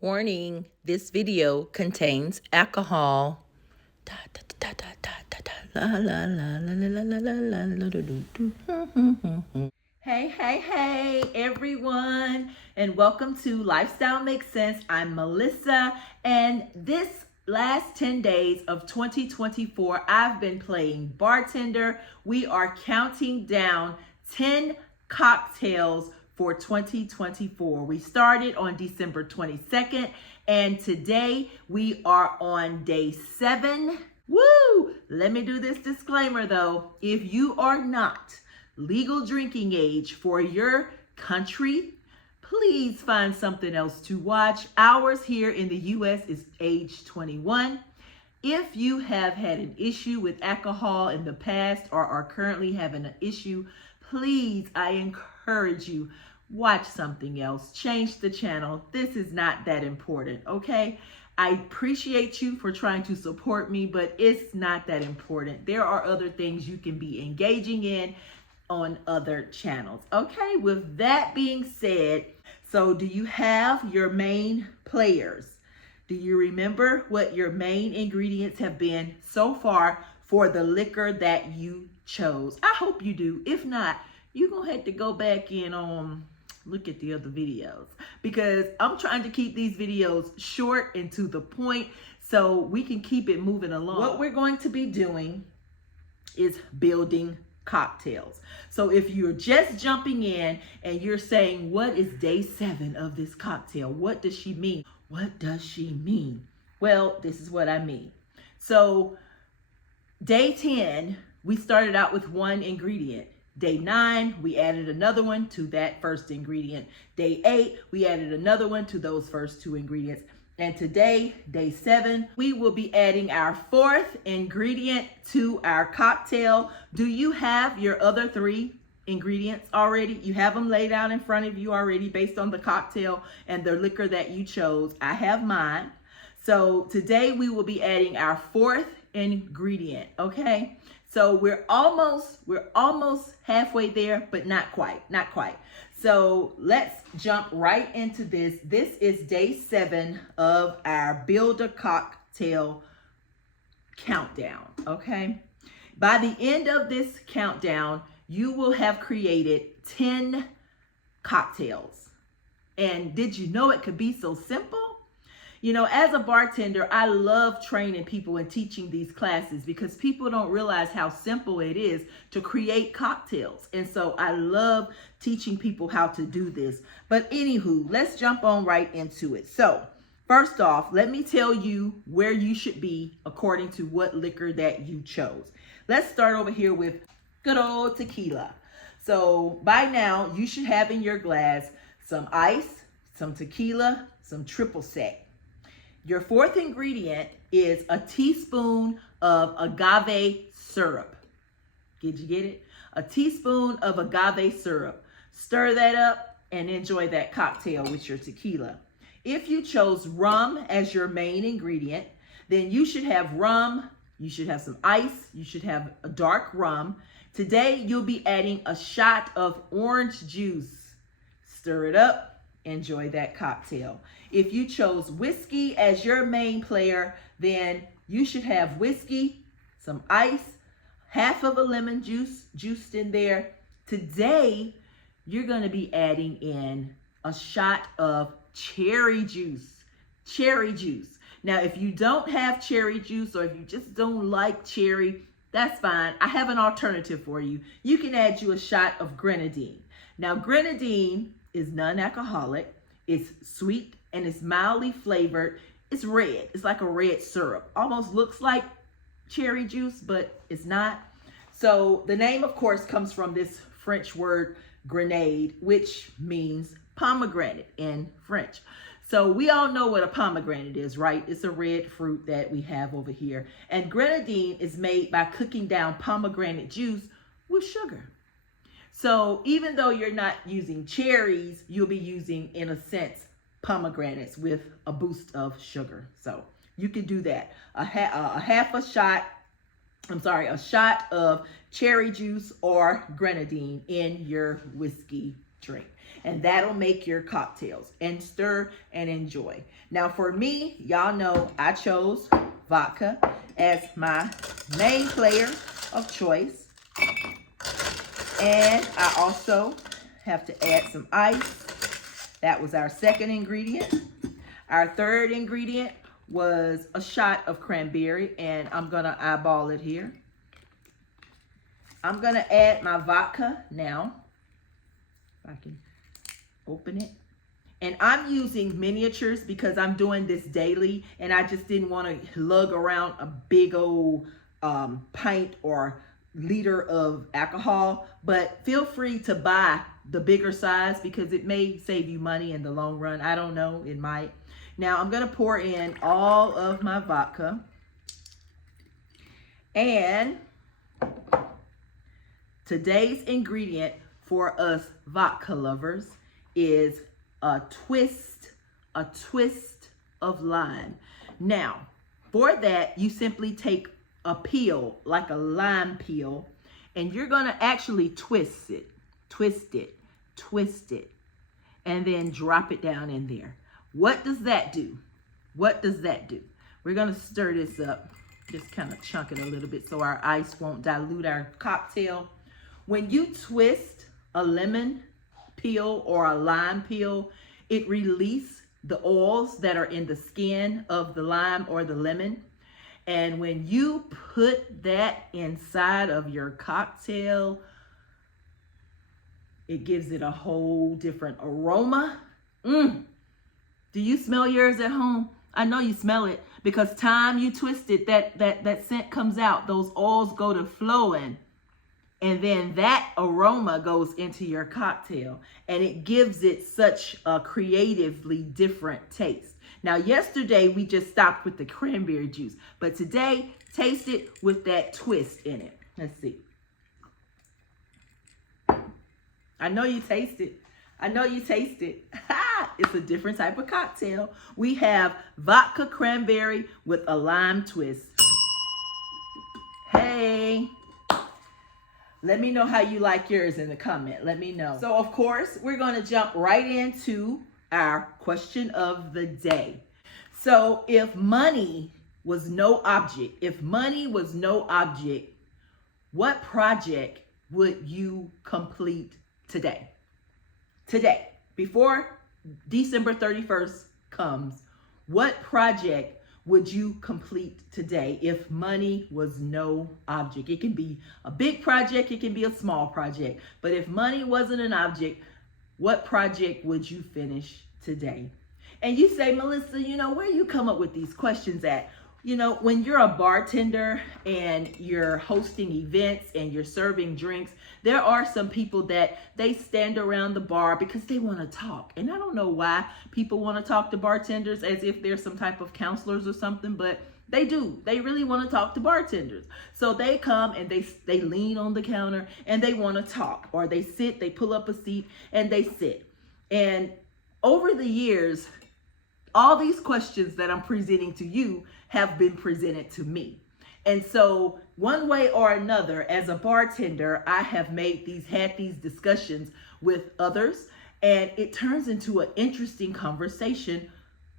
Warning, this video contains alcohol. Hey, everyone, and welcome to Lifestyle Makes Sense. I'm Melissa, and this last 10 days of 2024, I've been playing bartender. We are counting down 10 cocktails for 2024. We started on December 22nd, and today we are on day 7. Woo! Let me do this disclaimer though. If you are not legal drinking age for your country, please find something else to watch. Ours here in the US is age 21. If you have had an issue with alcohol in the past or are currently having an issue, please, I encourage you, watch something else. Change the channel. This is not that important, okay? I appreciate you for trying to support me, but it's not that important. There are other things you can be engaging in on other channels. Okay, with that being said, so do you have your main players? Do you remember what your main ingredients have been so far for the liquor that you chose? I hope you do. If not, you're going to have to go back and look at the other videos, because I'm trying to keep these videos short and to the point so we can keep it moving along. What we're going to be doing is building cocktails. So if you're just jumping in and you're saying, what is day 7 of this cocktail? What does she mean? What does she mean? Well, this is what I mean. So day 10, we started out with one ingredient. Day 9, we added another one to that first ingredient. Day 8, we added another one to those first 2 ingredients. And today, day 7, we will be adding our 4th ingredient to our cocktail. Do you have your other 3 ingredients already? You have them laid out in front of you already based on the cocktail and the liquor that you chose. I have mine. So today we will be adding our 4th ingredient, okay? So we're almost halfway there, but not quite. So let's jump right into this. This is day 7 of our Build a Cocktail countdown, okay? By the end of this countdown, you will have created 10 cocktails. And did you know it could be so simple? You know, as a bartender, I love training people and teaching these classes because people don't realize how simple it is to create cocktails. And so I love teaching people how to do this. But anywho, let's jump on right into it. So first off, let me tell you where you should be according to what liquor that you chose. Let's start over here with good old tequila. So by now, you should have in your glass some ice, some tequila, some triple sec. Your 4th ingredient is a teaspoon of agave syrup. Did you get it? A teaspoon of agave syrup. Stir that up and enjoy that cocktail with your tequila. If you chose rum as your main ingredient, then you should have rum, you should have some ice, you should have a dark rum. Today, you'll be adding a shot of orange juice. Stir it up. Enjoy that cocktail. If you chose whiskey as your main player, then you should have whiskey, some ice, half of a lemon juice juiced in there. Today, you're going to be adding in a shot of cherry juice. Cherry juice. Now, if you don't have cherry juice or if you just don't like cherry, that's fine. I have an alternative for you. You can add you a shot of grenadine. Now, grenadine is non-alcoholic, it's sweet, and it's mildly flavored. It's red. It's like a red syrup. Almost looks like cherry juice, but it's not. So the name, of course, comes from this French word grenade, which means pomegranate in French. So we all know what a pomegranate is, right? It's a red fruit that we have over here. And grenadine is made by cooking down pomegranate juice with sugar. So even though you're not using cherries, you'll be using, in a sense, pomegranates with a boost of sugar. So you can do that. A shot of cherry juice or grenadine in your whiskey drink. And that'll make your cocktails, and stir and enjoy. Now for me, y'all know I chose vodka as my main player of choice. And I also have to add some ice. That was our second ingredient. Our third ingredient was a shot of cranberry, and I'm gonna eyeball it here. I'm gonna add my vodka now. If I can open it. And I'm using miniatures because I'm doing this daily, and I just didn't want to lug around a big old pint or liter of alcohol. But feel free to buy the bigger size because it may save you money in the long run. I don't know, it might. Now I'm gonna pour in all of my vodka, and today's ingredient for us vodka lovers is a twist of lime. Now, for that, you simply take a peel, like a lime peel, and you're gonna actually twist it, and then drop it down in there. What does that do? What does that do? We're gonna stir this up, just kind of chunk it a little bit so our ice won't dilute our cocktail. When you twist a lemon peel or a lime peel, it releases the oils that are in the skin of the lime or the lemon. And when you put that inside of your cocktail, it gives it a whole different aroma. Do you smell yours at home? I know you smell it because time you twist it, that scent comes out. Those oils go to flowing. And then that aroma goes into your cocktail, and it gives it such a creatively different taste. Now, yesterday we just stopped with the cranberry juice, but today, taste it with that twist in it. Let's see. I know you taste it. I know you taste it. It's a different type of cocktail. We have vodka cranberry with a lime twist. Hey. Let me know how you like yours in the comment. Let me know. So, of course, we're going to jump right into our question of the day. So, if money was no object, what project would you complete today? Today, before December 31st comes, what project would you complete today if money was no object? It can be a big project, it can be a small project. But if money wasn't an object, what project would you finish today? And you say, Melissa, where you come up with these questions at? When you're a bartender and you're hosting events and you're serving drinks, there are some people that they stand around the bar because they want to talk. And I don't know why people want to talk to bartenders as if they're some type of counselors or something, but they do. They really want to talk to bartenders. So they come and they lean on the counter and they want to talk, or they sit, they pull up a seat and they sit. And over the years, all these questions that I'm presenting to you have been presented to me. And so one way or another, as a bartender, I have had these discussions with others, and it turns into an interesting conversation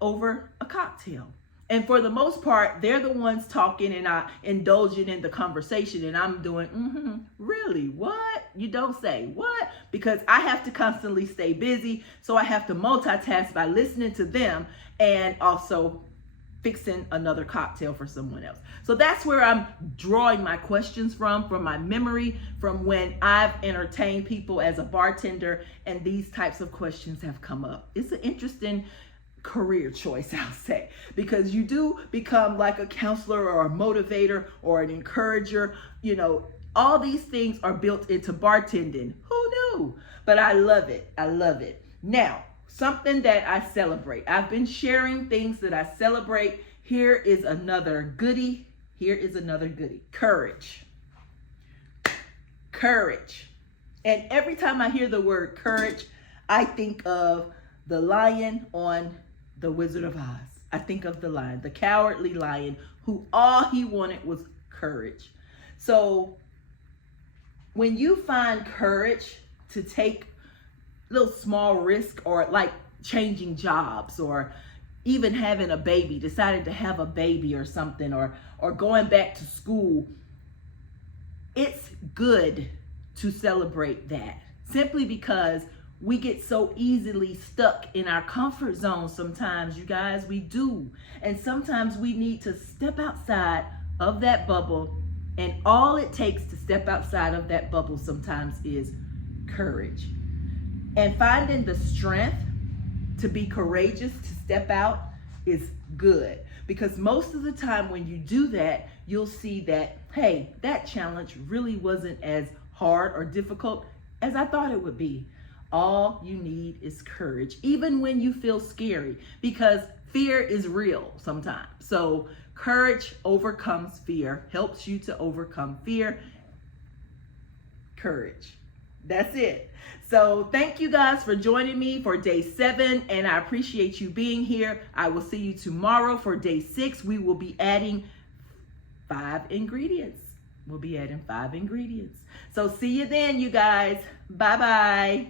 over a cocktail. And for the most part, they're the ones talking and indulging in the conversation, and I'm doing, really, what? You don't say, what? Because I have to constantly stay busy, so I have to multitask by listening to them and also fixing another cocktail for someone else. So that's where I'm drawing my questions from my memory, from when I've entertained people as a bartender, and these types of questions have come up. It's an interesting career choice, I'll say, because you do become like a counselor or a motivator or an encourager. All these things are built into bartending. Who knew? But I love it. I love it. Now, something that I celebrate. I've been sharing things that I celebrate. Here is another goodie. Courage. Courage. And every time I hear the word courage, I think of the lion on The Wizard of Oz. I think of the lion, the cowardly lion, who all he wanted was courage. So when you find courage to take little small risk, or like changing jobs, or even having a baby, deciding to have a baby or something, or going back to school, it's good to celebrate that, simply because we get so easily stuck in our comfort zone sometimes, you guys. We do. And sometimes we need to step outside of that bubble. And all it takes to step outside of that bubble sometimes is courage. And finding the strength to be courageous, to step out, is good. Because most of the time when you do that, you'll see that, hey, that challenge really wasn't as hard or difficult as I thought it would be. All you need is courage, even when you feel scary, because fear is real sometimes. So courage overcomes fear, helps you to overcome fear. Courage. That's it. So thank you guys for joining me for day 7, and I appreciate you being here. I will see you tomorrow for day 6. We will be adding 5 ingredients. We'll be adding 5 ingredients. So see you then, you guys. Bye-bye.